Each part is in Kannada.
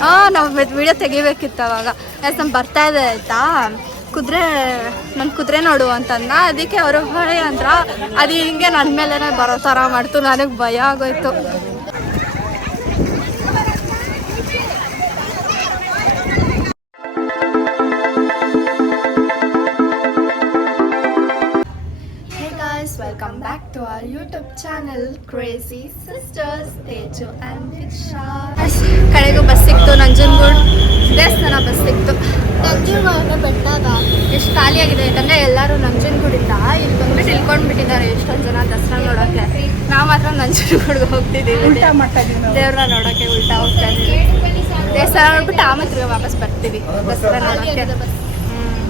ಹಾಂ ನಾವು ವಿಡಿಯೋ ತೆಗಿಬೇಕಿತ್ತು ಅವಾಗ. ಯಾಕೆ ನಮ್ಮ ಬರ್ತಾ ಇದೆ ಆಯಿತಾ? ಕುದುರೆ ನನ್ನ ಕುದುರೆ ನೋಡು ಅಂತಂದ. ಅದಕ್ಕೆ ಅವರು ಹೊಳೆ ಅಂದ್ರ, ಅದು ಹಿಂಗೆ ನನ್ನ ಮೇಲೇ ಬರೋ ಥರ ಮಾಡ್ತು. ನನಗೆ ಭಯ ಆಗೋಯ್ತು. YouTube crazy sisters Teju and Diksha. ಕಡೆಗೂ ಬಸ್ ಸಿಕ್ತು ನಂಜನಗೂಡು ದೇವಸ್ಥಾನ ಬಸ್ ಸಿಕ್ತು. ನಂಜನಗೂಡು ಬೆಟ್ಟದ. ಎಷ್ಟು ಖಾಲಿಯಾಗಿದೆ ಯಾಕಂದ್ರೆ ಎಲ್ಲರೂ ನಂಜನಗೂಡಿಂದ ಇಲ್ಲಿ ಬಂದ್ಬಿಟ್ಟು ಇಳ್ಕೊಂಡು ಬಿಟ್ಟಿದ್ದಾರೆ ಎಷ್ಟೊಂದು ಜನ ದಸರಾ ನೋಡೋಕೆ. ನಾವು ಮಾತ್ರ ನಂಜನಗೂಡಿಗೆ ಹೋಗ್ತಿದ್ದೀವಿ. ದೇವ್ರನ್ನ ನೋಡೋಕೆ ಉಲ್ಟಾ ಹೋಗ್ತಾ ಇದ್ದೀವಿ ದೇವಸ್ಥಾನ ನೋಡ್ಬಿಟ್ಟು ಆಮೇಲೆ ವಾಪಸ್ ಬರ್ತೀವಿ ದಸರಾ ನೋಡೋಕೆ ಹ್ಮ್.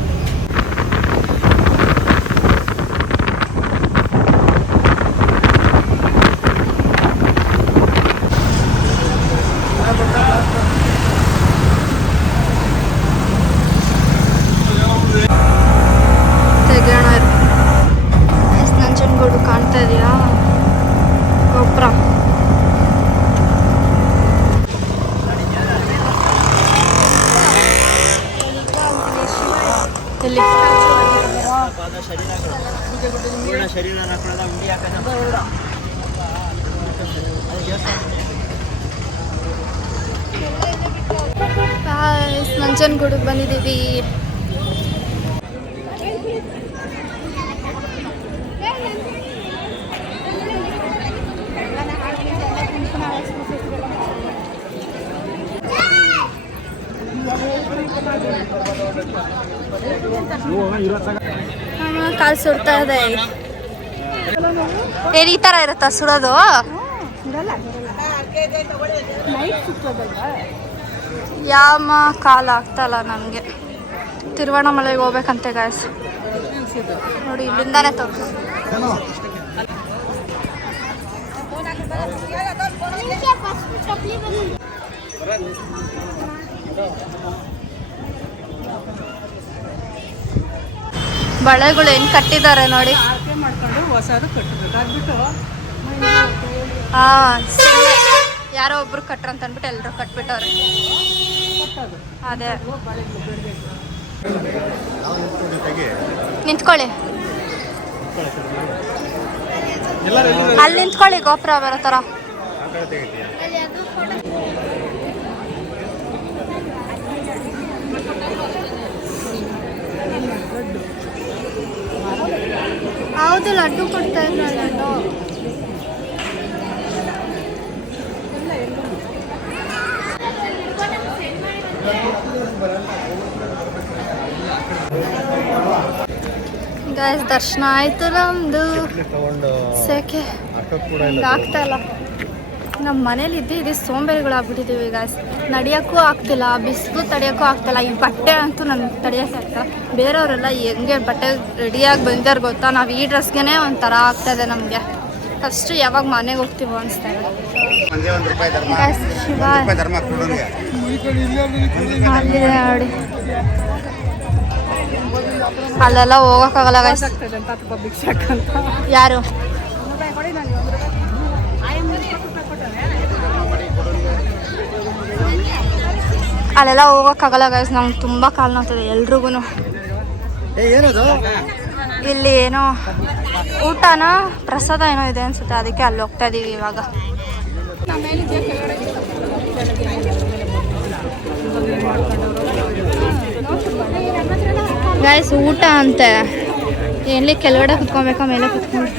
ತೆಗಿಯೋಣ ಇರು. ಎಷ್ಟ್ ನಂಜನಗೂಡು ಕಾಣ್ತಾ ಇದೆಯಾ ಗೊಬ್ಬರ ಎಲ್ಲಿ ಪೂರ್ಣ ಶರೀರ ಹಾಕೊಳ್ಳೋದ ಉಂಡಿ ನಂಜನಗೂಡಿಗೆ ಬಂದಿದ್ದೀವಿ. ಕಾಲ್ ಸುಡ್ತಾ ಇದೆ. ಏನ್ ಈ ತರ ಇರುತ್ತಾ ಸುಡೋದು? ಯಾವ ಕಾಲ ಆಗ್ತಲ್ಲ ನಮಗೆ. ತಿರುವಣ್ಣಾಮಲೆಗೆ ಹೋಗ್ಬೇಕಂತೆ ಗಾಯಸ್ ನೋಡಿ ಇಲ್ಲಿಂದಾನೆ ತೋರಿಸ್. ಬಳೆಗಳು ಏನ್ ಕಟ್ಟಿದ್ದಾರೆ ನೋಡಿ. ಮಾಡ್ಕೊಂಡು ಹೊಸದು ಕಟ್ಟಬೇಕು ಅದ್ಬಿಟ್ಟು ಹಾಂ ಯಾರೋ ಒಬ್ರು ಕಟ್ರ ಅಂತ ಅಂದ್ಬಿಟ್ಟು ಎಲ್ಲರೂ ಕಟ್ಬಿಟ್ಟವ್ರೆ. ಅದೇ. ನಿಂತ್ಕೊಳ್ಳಿ. ಅಲ್ಲಿ ನಿಂತ್ಕೊಳ್ಳಿ ಗೋಪುರ ಬರೋ ಥರ ಹೌದು, ಲಡ್ಡು ಕೊಡ್ತಾ ಇದ್ರಲ್ಲ ಗಾಯ್ಸ್ ದರ್ಶನ ಆಯ್ತು ನಮ್ದು. ಸೆಕೆ. ಆಗ್ತಾ ಇಲ್ಲ. ನಮ್ಮ ಮನೇಲಿ ಇದ್ದು ಇದು ಸೋಂಬೇರಿಗಳಾಗ್ಬಿಟ್ಟಿದ್ದೀವಿ ಗಾಯ್ಸ್ ನಡಿಯೋಕ್ಕೂ ಆಗ್ತಿಲ್ಲ, ಬಿಸಿಲು ತಡೆಯಕ್ಕೂ ಆಗ್ತಿಲ್ಲ. ಈ ಬಟ್ಟೆ ಅಂತೂ ನನ್ಗೆ ಆಗ್ತಿಲ್ಲ ಬೇರೆಯವರೆಲ್ಲ ಹೆಂಗೆ ಬಟ್ಟೆ ರೆಡಿಯಾಗಿ ಬಂದಾರ ಗೊತ್ತಾ? ನಾವು ಈ ಡ್ರೆಸ್ಗೆ ಒಂಥರ ಆಗ್ತಾಯಿದೆ ನಮಗೆ. ಫಸ್ಟ್ ಯಾವಾಗ ಮನೆಗೆ ಹೋಗ್ತೀವೋ ಅನಿಸ್ತಾ ಇದೆ ಒಂದೇ ಒಂದು ರೂಪಾಯಿ ಧರ್ಮ. ಗಾಯ್ಸ್ ಶಿವ. ರೂಪಾಯಿ ಧರ್ಮ ಕೊಡೋನಿಗೆ ಅಲ್ಲಿದೆ ನೋಡಿ ಅಲ್ಲೆಲ್ಲ ಹೋಗೋಕ್ಕಾಗಲ್ಲ ಗಾಯ್ಸ್ ಆಗ್ತದೆ ಯಾರು? ಅಲ್ಲೆಲ್ಲ ಹೋಗೋಕ್ಕಾಗಲ್ಲ ಗೈಸ್ ನಮ್ಗೆ ತುಂಬ ಕಾಲು ನೋಡ್ತದೆ ಎಲ್ರಿಗೂ ಇಲ್ಲಿ ಏನೋ ಊಟನ ಪ್ರಸಾದ ಏನೋ ಇದೆ ಅನ್ಸುತ್ತೆ ಅದಕ್ಕೆ ಅಲ್ಲಿ ಹೋಗ್ತಾ ಇದೀವಿ ಇವಾಗ. ಗಾಯ್ಸ್ ಊಟ ಅಂತೆ. ಎಲ್ಲಿ ಕೆಳಗಡೆ ಕುತ್ಕೊಬೇಕ ಮೇಲೆ ಕುತ್ಕೊಂಡು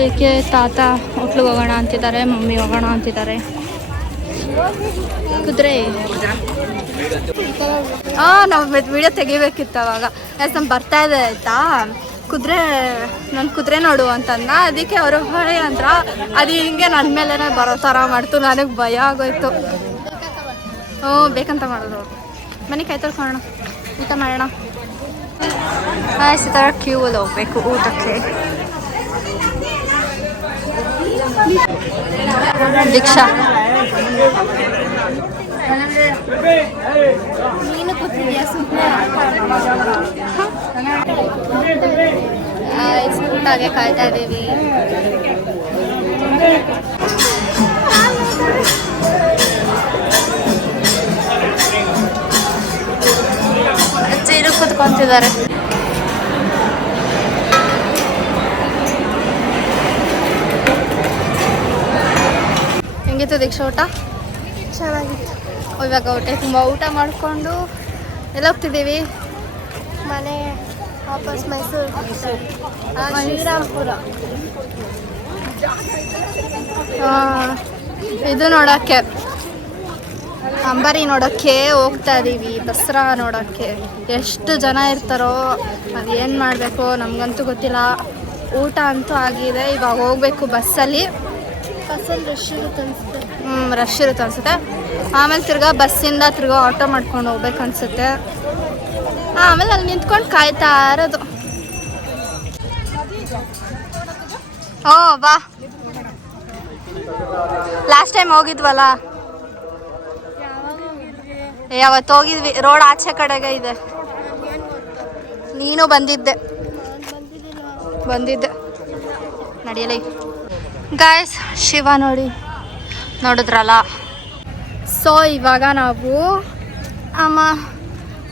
ಅದಕ್ಕೆ ತಾತ ಹೋಟ್ಲಿಗೆ ಹೋಗೋಣ ಅಂತಿದ್ದಾರೆ, ಮಮ್ಮಿ ಹೋಗೋಣ ಅಂತಿದ್ದಾರೆ? ಕುದುರೆ. ಹಾಂ ನಾವು ವಿಡಿಯೋ ತೆಗಿಬೇಕಿತ್ತು ಅವಾಗ. ಯಾಕೆ ನಾನು ಬರ್ತಾ ಇದೆ ಆಯ್ತಾ? ಕುದುರೆ ನನ್ನ ಕುದುರೆ ನೋಡು ಅಂತಂದ ಅದಕ್ಕೆ ಅವರು ಹೊಳೆ ಅಂದ್ರ, ಅದು ಹಿಂಗೆ ನನ್ನ ಮೇಲೇ ಬರೋ ಥರ ಮಾಡ್ತು. ನನಗೆ ಭಯ ಆಗೋಯ್ತು. ಹ್ಞೂ ಬೇಕಂತ ಮಾಡೋದು ಮನೆ ಕೈ ತೊಳ್ಕೊಳ್ಳೋಣ ಊಟ ಮಾಡೋಣ. ಈ ಥರ ಕ್ಯೂವಲ್ಲಿ ಹೋಗ್ಬೇಕು ಊಟಕ್ಕೆ. ದೀಕ್ಷಾ. ನೀನು ಕೂತಿದ್ಯಾ? ಸುಮ್ಮನೆ ಕಾಯ್ತಾ ಇದ್ದೀವಿ. ಅಜ್ಜಿರು ಕುತ್ಕೊಂತಿದ್ದಾರೆ. ದೀಕ್ಷಾ ಊಟ? ಚೆನ್ನಾಗಿತ್ತು. ಇವಾಗ ಹೊಟ್ಟೆ ತುಂಬ ಊಟ ಮಾಡಿಕೊಂಡು ಎಲ್ಲ ಹೋಗ್ತಿದ್ದೀವಿ ಮನೆ ವಾಪಸ್ ಮೈಸೂರು. ಶ್ರೀರಾಮ್ಪುರ. ಇದು ನೋಡೋಕ್ಕೆ. ಅಂಬಾರಿ ನೋಡೋಕ್ಕೆ ಹೋಗ್ತಾ ಇದ್ದೀವಿ ದಸರಾ ನೋಡೋಕ್ಕೆ. ಎಷ್ಟು ಜನ ಇರ್ತಾರೋ ಅದು ಏನು ಮಾಡಬೇಕು ನಮಗಂತೂ ಗೊತ್ತಿಲ್ಲ. ಊಟ ಅಂತೂ ಆಗಿದೆ. ಇವಾಗ ಹೋಗ್ಬೇಕು ಬಸ್ಸಲ್ಲಿ. ಬಸ್ಸಲ್ಲಿ ರಶ್ ಇರುತ್ತೆ ರಶ್ ಇರುತ್ತೆ ಅನ್ಸುತ್ತೆ. ಆಮೇಲೆ ತಿರ್ಗಾ ಬಸ್ಸಿಂದ ತಿರ್ಗಾ ಆಟೋ ಮಾಡ್ಕೊಂಡು ಹೋಗ್ಬೇಕು ಅನ್ಸುತ್ತೆ. ಆಮೇಲೆ ಅಲ್ಲಿ ನಿಂತ್ಕೊಂಡು ಕಾಯ್ತಾ ಇರೋದು. ಓ ಬಾ. ಲಾಸ್ಟ್ ಟೈಮ್ ಹೋಗಿದ್ವಲ್ಲ? ಏ ಅವತ್ತು ಹೋಗಿದ್ವಿ? ರೋಡ್ ಆಚೆ ಕಡೆಗೆ ಇದೆ. ನೀನು ಬಂದಿದ್ದೆ. ಬಂದಿದ್ದೆ. ನಡೆಯಲಿ. ಗಾಯಸ್ ಶಿವ ನೋಡಿ. ನೋಡಿದ್ರಲ್ಲ? ಸೊ ಇವಾಗ ನಾವು ಅಮ್ಮ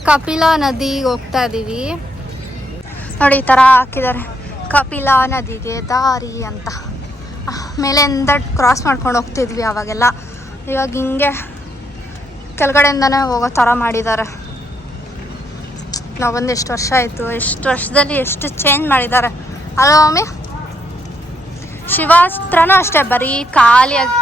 ಕಪಿಲಾ ನದಿಗೆ ಹೋಗ್ತಾ ಇದ್ದೀವಿ. ನೋಡಿ, ಈ ಥರ ಹಾಕಿದ್ದಾರೆ. ಕಪಿಲಾ ನದಿಗೆ ದಾರಿ ಅಂತ. ಮೇಲಿಂದ ಕ್ರಾಸ್ ಮಾಡ್ಕೊಂಡು ಹೋಗ್ತಿದ್ವಿ ಅವಾಗೆಲ್ಲ ಇವಾಗ ಹಿಂಗೆ ಕೆಳಗಡೆಯಿಂದನೇ ಹೋಗೋ ಥರ ಮಾಡಿದ್ದಾರೆ. ನಾವು ಬಂದು ಎಷ್ಟು ವರ್ಷ ಆಯಿತು, ಎಷ್ಟು ವರ್ಷದಲ್ಲಿ ಎಷ್ಟು ಚೇಂಜ್ ಮಾಡಿದ್ದಾರೆ. ಅಲ್ಲ ಮಮ್ಮಿ. ಶಿವಾಸ್ತ್ರನೂ ಅಷ್ಟೇ, ಬರೀ ಖಾಲಿಯಾಗಿ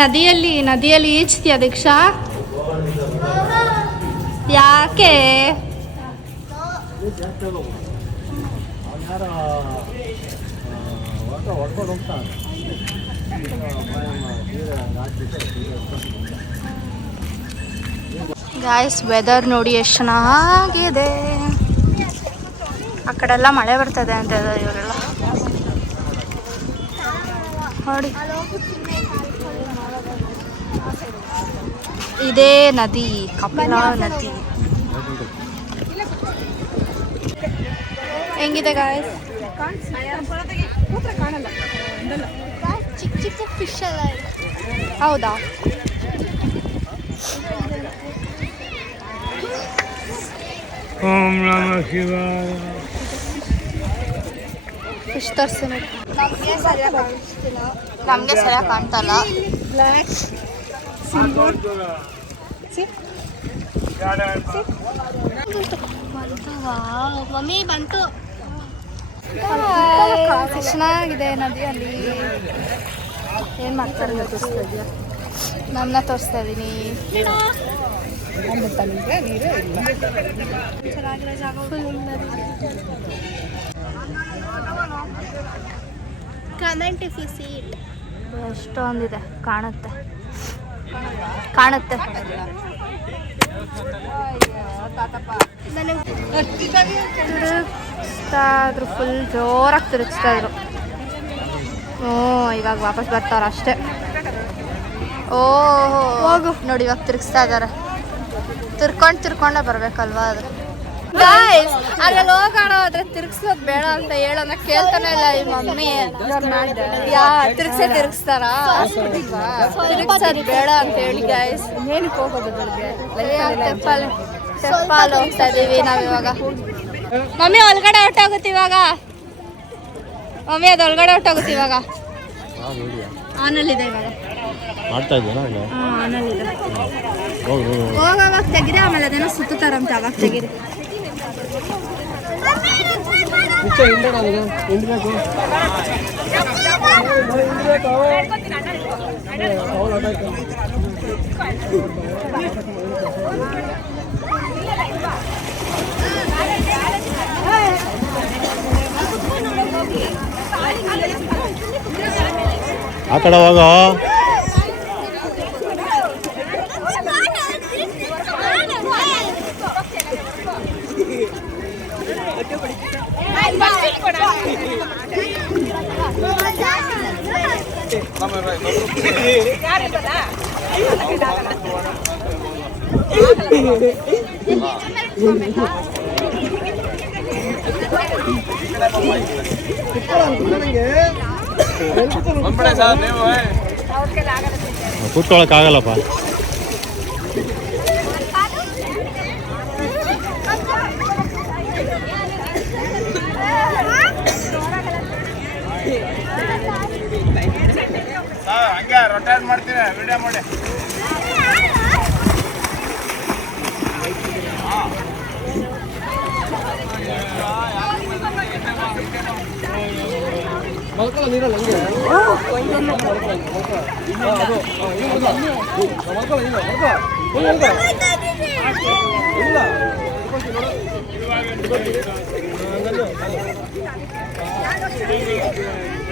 ನದಿಯಲ್ಲಿ ನದಿಯಲ್ಲಿ ಈಜ್ತೀಯ ದೀಕ್ಷಾ? ಯಾಕೆ? ಗಾಯ್ಸ್ ವೆದರ್ ನೋಡಿ ಎಷ್ಟು ಚೆನ್ನಾಗಿದೆ. ಆ ಕಡೆಲ್ಲ ಮಳೆ ಬರ್ತದೆ ಅಂತ ಇವರೆಲ್ಲ. ನೋಡಿ. ಇದೇ ನದಿ ಕಪಿಲಾ ನದಿ. ಹೆಂಗಿದೆ ಗಾಯ್ಸ್ ಚಿಕ್ಕ ಚಿಕ್ಕ ಫಿಶ್ ಎಲ್ಲ ಹೌದಾ? ಓಂ ನಮ ಫಿಶ್ ತರಿಸಿ ನಮಗೆ ಸರಿಯಾಗಿ ಕಾಣಿಸ್ತಿಲ್ಲ. ನಮಗೆ ಸರಿಯಾಗಿ ಕಾಣ್ತಲ್ಲ ಬ್ಲ್ಯಾಕ್ ಬಂತು ವಾವ್ ಮಮ್ಮಿ ಬಂತು ಚೆನ್ನಾಗಿದೆ ನದಿ ಅಲ್ಲಿ ಏನು ಮಾಡ್ತಾರೆ ತೋರಿಸ್ತಾ ಇದೆಯಾ ನಮ್ಮನ್ನ ತೋರಿಸ್ತಾ ಇಲ್ಲ ಚೆನ್ನಾಗಿರೋ ಜಾಗ comment if you see it ಎಷ್ಟೊಂದಿದೆ, ಕಾಣುತ್ತೆ. ಕಾಣುತ್ತೆ. ತಿರುಗಿಸ್ತಾ ಇದ್ರು ಫುಲ್ ಜೋರಾಗಿ ತಿರುಗಿಸ್ತಾ ಇದ್ರು. ಹ್ಞೂ ಇವಾಗ ವಾಪಸ್ ಬರ್ತಾರ ಅಷ್ಟೇ. ಓ ಹೋಗು. ನೋಡಿ ಇವಾಗ ತಿರುಗಿಸ್ತಾ ಇದ್ದಾರೆ. ತಿರ್ಕೊಂಡು ತಿರ್ಕೊಂಡೇ ಬರ್ಬೇಕಲ್ವಾ ಅದು? ಗಾಯ್ಸ್ ಅದ್ರಲ್ಲಿ ಹೋಗೋಣ ಆದ್ರೆ ತಿರ್ಗ್ಸೋದ್ ಬೇಡ ಅಂತ ಹೇಳೋಣ. ಕೇಳ್ತಾನೆ ಇಲ್ಲ ಈ ಮಮ್ಮಿ. ಯಾ ತಿರ್ಗ್ಸೇ ತಿರ್ಗಿಸ್ತಾರ? ತಿರ್ಗ್ಸೋದ್ ಬೇಡ ಅಂತ ಹೇಳಿ ಗಾಯ್ಸ್ ಏನಕ್ಕೆ ಹೋಗೋದು ಟೆಂಪಲ್ ಟೆಂಪಲ್ ಹೋಗ್ತಾ ಇದೀವಿ ನಾವ್ ಇವಾಗ. ಮಮ್ಮಿ ಒಳಗಡೆ ಹೊಟ್ಟೋಗುತ್ತೆ ಇವಾಗ. ಮಮ್ಮಿ ಅದು ಒಳಗಡೆ ಹೊಟ್ಟೋಗುತ್ತೆ ಇವಾಗ. ಆನಲ್ಲಿದೆ ಇವಾಗ. ಮಾಡ್ತಾ ಆನಲ್ಲಿದೆ ಹೋಗೋವಾಗ ತೆಗಿದೆ ಆಮೇಲೆ ಅದೇನೋ ಸುತ್ತಾರಂತೆ ಅವಾಗ ತೆಗಿದೆ ಆ ಕಡೆ ಹೋಗೋ ಕೂತ್ಕೊಳಕ್ ಆಗಲ್ಲಪ್ಪ ಹಂಗೆ ರೊಟೇಟ್ ಮಾಡ್ತೀನಿ ವಿಡಿಯೋ ಮಾಡಿ. ಅಲ್ಲ ಬರ ಇವಾಗ ಯಾರಂತ ಒಂದ್ ಮಿನಿಟ್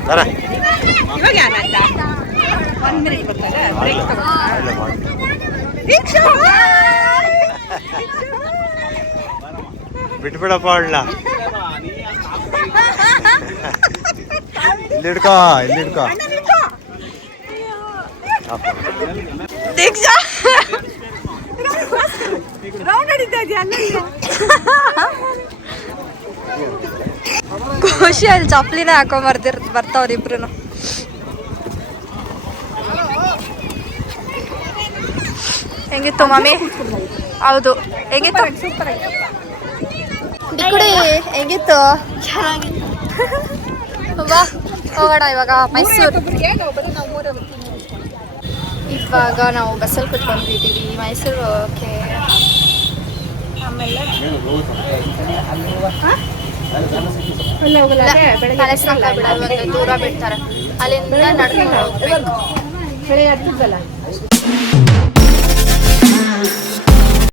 ಬರ್ತಾರೆ ಬ್ರೇಕ್ ಬಿಟ್ಬಿಡಪ್ಪ ಅವಳನ್ನ ಇಲ್ಲಿ ಹಿಡ್ಕೋ ಇಲ್ಲಿ ಹಿಡ್ಕೋ. ಅಪ್ಪ. ದೀಕ್ಷಾ! ರೌಂಡ್ ಹಿಡಿತಾ ಇದೆಯಾ? ಖುಷಿ ಅಲ್ಲಿ ಚಪ್ಲಿನೇ ಹಾಕೊಂಡ್ ಬರ್ತಿರ್ ಬರ್ತಾವ್ರಿ ಇಬ್ರು ಹೆಂಗಿತ್ತು ಮಮ್ಮಿ ಹೌದು. ಹೆಂಗಿತ್ತು? ಸೂಪರ್ ಡಿಕುಡಿ ಹೆಂಗಿತ್ತು? ಬಾ ಹೋಗೋಣ ಇವಾಗ ಮೈಸೂರು ಏನು ಬರೀ ನಾವು ಮೂರೇ ಬರ್ತೀವಿ ಇವಾಗ ನಾವು ಬಸ್ಸಲ್ಲಿ ಕುತ್ಕೊಂಡಿದ್ದೀವಿ ಮೈಸೂರು ಓಕೆ. ಆಮೇಲೆ? ಪ್ಯಾಲೇಸ್ ಬಿಡಲ್ಲ ಒಂದು ದೂರ ಬಿಡ್ತಾರೆ. ಅಲ್ಲಿಂದ ನಡ್ಕೊಂಡು ಹೋಗ್ಬೇಕು.